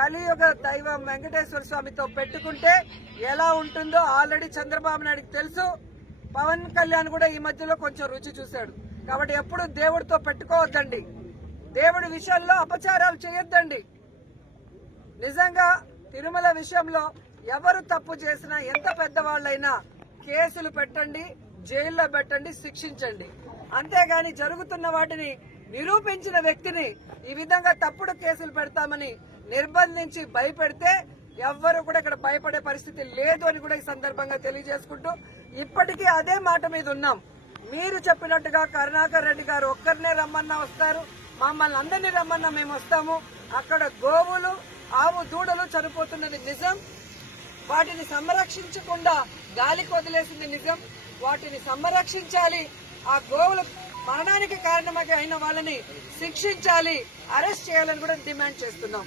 కలియుగ దైవం వెంకటేశ్వర స్వామితో పెట్టుకుంటే ఎలా ఉంటుందో ఆల్రెడీ చంద్రబాబు నాయుడుకి తెలుసు. పవన్ కళ్యాణ్ కూడా ఈ మధ్యలో కొంచెం రుచి చూశాడు. కాబట్టి ఎప్పుడు దేవుడితో పెట్టుకోవద్దండి, దేవుడి విషయంలో అపచారాలు చేయొద్దండి. నిజంగా తిరుమల విషయంలో ఎవరు తప్పు చేసినా, ఎంత పెద్దవాళ్ళైనా కేసులు పెట్టండి, జైల్లో పెట్టండి, శిక్షించండి. అంతేగాని జరుగుతున్న వాటిని నిరూపించిన వ్యక్తిని ఈ విధంగా తప్పుడు కేసులు పెడతామని నిర్బంధించి భయపెడితే ఎవ్వరు కూడా ఇక్కడ భయపడే పరిస్థితి లేదు అని కూడా ఈ సందర్భంగా తెలియజేసుకుంటూ, ఇప్పటికీ అదే మాట మీద ఉన్నాం. మీరు చెప్పినట్టుగా కరుణాకర్ రెడ్డి గారు ఒక్కరినే రమ్మన్నా వస్తారు, మమ్మల్ని అందరినీ రమ్మన్నా మేము వస్తాము. అక్కడ గోవులు, ఆవు దూడలు చనిపోతున్నది నిజం. వాటిని సంరక్షించకుండా గాలికి వదిలేసింది నిజం. వాటిని సంరక్షించాలి. ఆ గోవుల మరణానికి కారణమైన వాళ్ళని శిక్షించాలి, అరెస్ట్ చేయాలని కూడా డిమాండ్ చేస్తున్నాం.